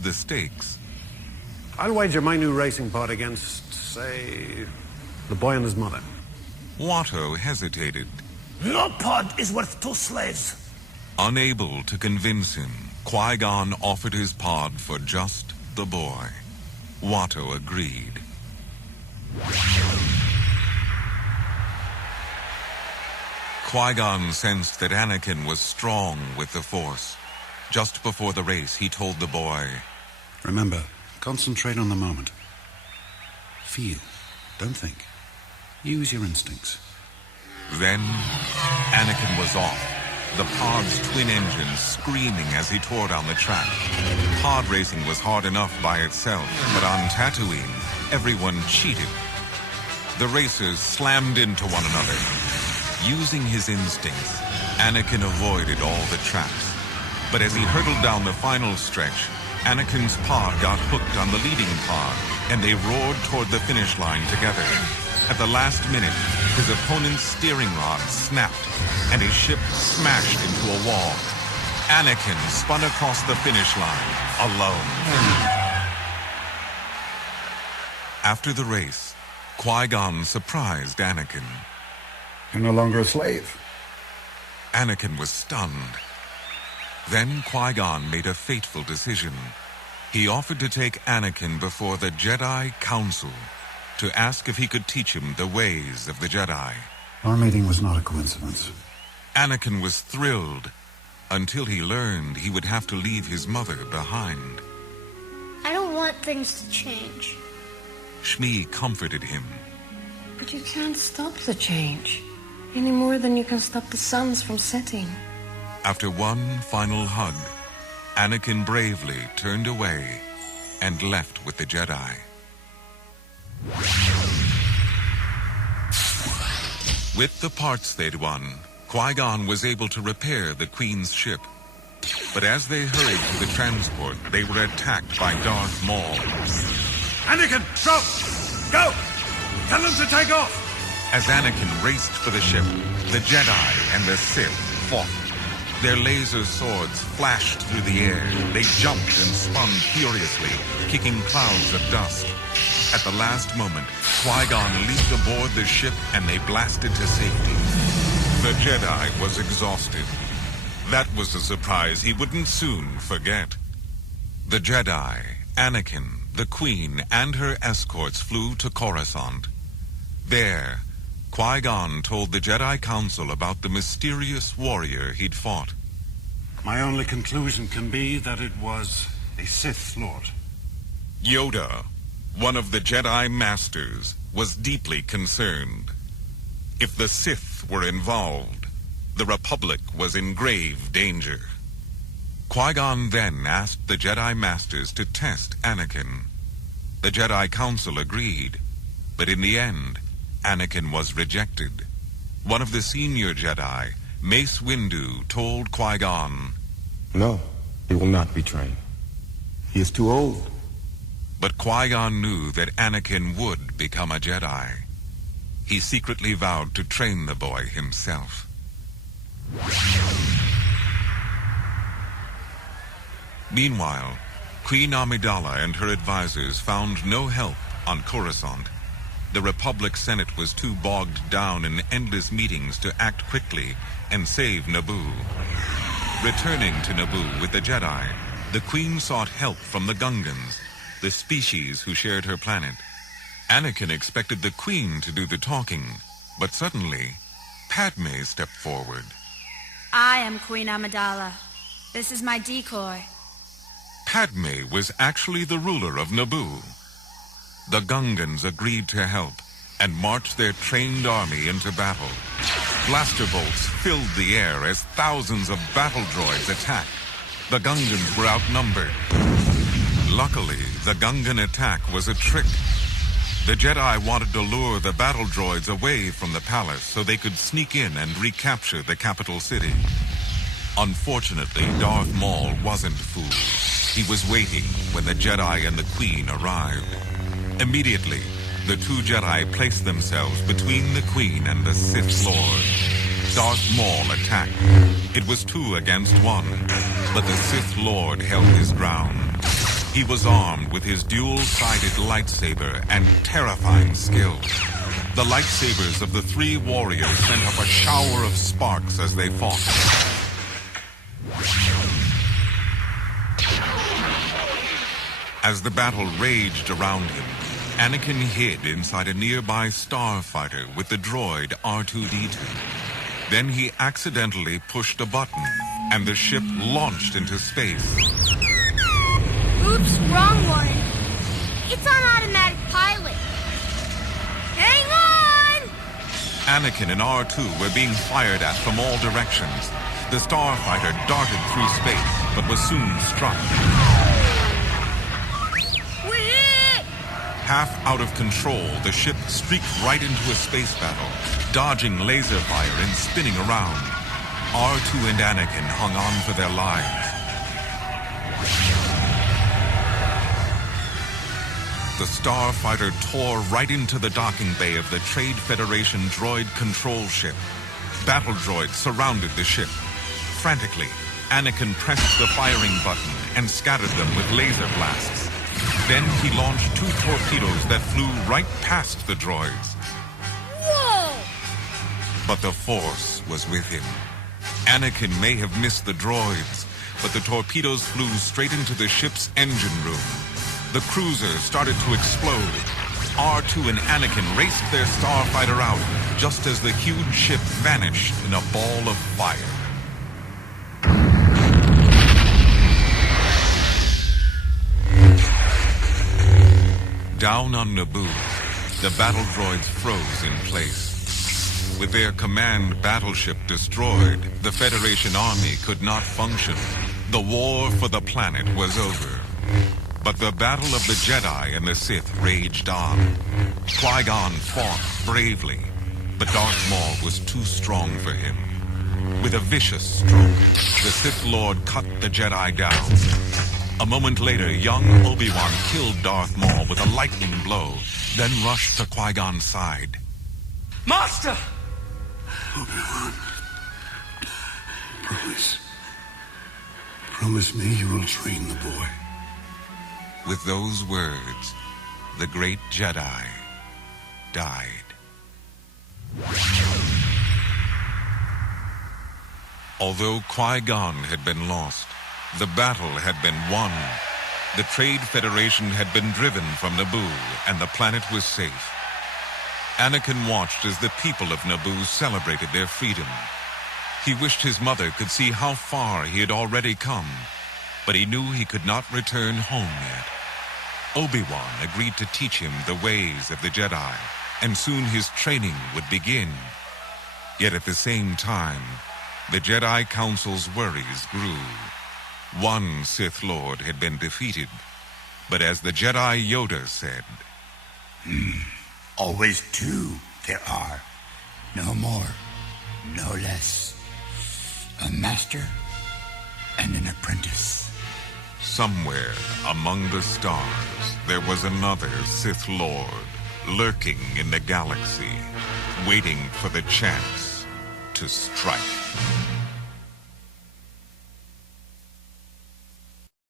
the stakes. I'll wager my new racing pod against, say, the boy and his mother. Watto hesitated. Your pod is worth 2 slaves. Unable to convince him, Qui-Gon offered his pod for just the boy. Watto agreed. Qui-Gon sensed that Anakin was strong with the Force. Just before the race, he told the boy, "Remember, concentrate on the moment. Feel, don't think. Use your instincts." Then, Anakin was off, the pod's twin engines screaming as he tore down the track. Pod racing was hard enough by itself, but on Tatooine, everyone cheated. The racers slammed into one another. Using his instincts, Anakin avoided all the traps. But as he hurtled down the final stretch, Anakin's pod got hooked on the leading pod, and they roared toward the finish line together. At the last minute, his opponent's steering rod snapped, and his ship smashed into a wall. Anakin spun across the finish line, alone. After the race, Qui-Gon surprised Anakin. "You're no longer a slave." Anakin was stunned. Then Qui-Gon made a fateful decision. He offered to take Anakin before the Jedi Council to ask if he could teach him the ways of the Jedi. Our meeting was not a coincidence. Anakin was thrilled until he learned he would have to leave his mother behind. I don't want things to change. Shmi comforted him. But you can't stop the change, any more than you can stop the suns from setting. After one final hug, Anakin bravely turned away and left with the Jedi. With the parts they'd won, Qui-Gon was able to repair the Queen's ship. But as they hurried to the transport, they were attacked by Darth Maul. Anakin, drop! Go! Tell them to take off! As Anakin raced for the ship, the Jedi and the Sith fought. Their laser swords flashed through the air. They jumped and spun furiously, kicking clouds of dust. At the last moment, Qui-Gon leaped aboard the ship and they blasted to safety. The Jedi was exhausted. That was a surprise he wouldn't soon forget. The Jedi, Anakin, the Queen, and her escorts flew to Coruscant. There, Qui-Gon told the Jedi Council about the mysterious warrior he'd fought. My only conclusion can be that it was a Sith Lord. Yoda, one of the Jedi Masters, was deeply concerned. If the Sith were involved, the Republic was in grave danger. Qui-Gon then asked the Jedi Masters to test Anakin. The Jedi Council agreed, but in the end, Anakin was rejected. One of the senior Jedi, Mace Windu, told Qui-Gon, "No, he will not be trained. He is too old." But Qui-Gon knew that Anakin would become a Jedi. He secretly vowed to train the boy himself. Meanwhile, Queen Amidala and her advisors found no help on Coruscant. The Republic Senate was too bogged down in endless meetings to act quickly and save Naboo. Returning to Naboo with the Jedi, the Queen sought help from the Gungans, the species who shared her planet. Anakin expected the Queen to do the talking, but suddenly, Padme stepped forward. I am Queen Amidala. This is my decoy. Padme was actually the ruler of Naboo. The Gungans agreed to help and marched their trained army into battle. Blaster bolts filled the air as thousands of battle droids attacked. The Gungans were outnumbered. Luckily, the Gungan attack was a trick. The Jedi wanted to lure the battle droids away from the palace so they could sneak in and recapture the capital city. Unfortunately, Darth Maul wasn't fooled. He was waiting when the Jedi and the Queen arrived. Immediately, the two Jedi placed themselves between the Queen and the Sith Lord. Darth Maul attacked. It was 2 against 1, but the Sith Lord held his ground. He was armed with his dual-sided lightsaber and terrifying skill. The lightsabers of the three warriors sent up a shower of sparks as they fought. As the battle raged around him, Anakin hid inside a nearby starfighter with the droid R2-D2. Then he accidentally pushed a button, and the ship launched into space. Oops, wrong one. It's on automatic pilot. Hang on! Anakin and R2 were being fired at from all directions. The starfighter darted through space, but was soon struck. We're hit! Half out of control, the ship streaked right into a space battle, dodging laser fire and spinning around. R2 and Anakin hung on for their lives. The starfighter tore right into the docking bay of the Trade Federation droid control ship. Battle droids surrounded the ship. Frantically, Anakin pressed the firing button and scattered them with laser blasts. Then he launched 2 torpedoes that flew right past the droids. Whoa! But the Force was with him. Anakin may have missed the droids, but the torpedoes flew straight into the ship's engine room. The cruiser started to explode. R2 and Anakin raced their starfighter out just as the huge ship vanished in a ball of fire. Down on Naboo, the battle droids froze in place. With their command battleship destroyed, the Federation army could not function. The war for the planet was over. But the battle of the Jedi and the Sith raged on. Qui-Gon fought bravely, but Darth Maul was too strong for him. With a vicious stroke, the Sith Lord cut the Jedi down. A moment later, young Obi-Wan killed Darth Maul with a lightning blow, then rushed to Qui-Gon's side. Master! Obi-Wan, promise me you will train the boy. With those words, the great Jedi died. Although Qui-Gon had been lost, the battle had been won. The Trade Federation had been driven from Naboo, and the planet was safe. Anakin watched as the people of Naboo celebrated their freedom. He wished his mother could see how far he had already come, but he knew he could not return home yet. Obi-Wan agreed to teach him the ways of the Jedi, and soon his training would begin. Yet at the same time, the Jedi Council's worries grew. One Sith Lord had been defeated, but as the Jedi Yoda said, Always 2 there are. No more, no less. A master and an apprentice. somewhere among the stars there was another Sith Lord lurking in the galaxy, waiting for the chance to strike.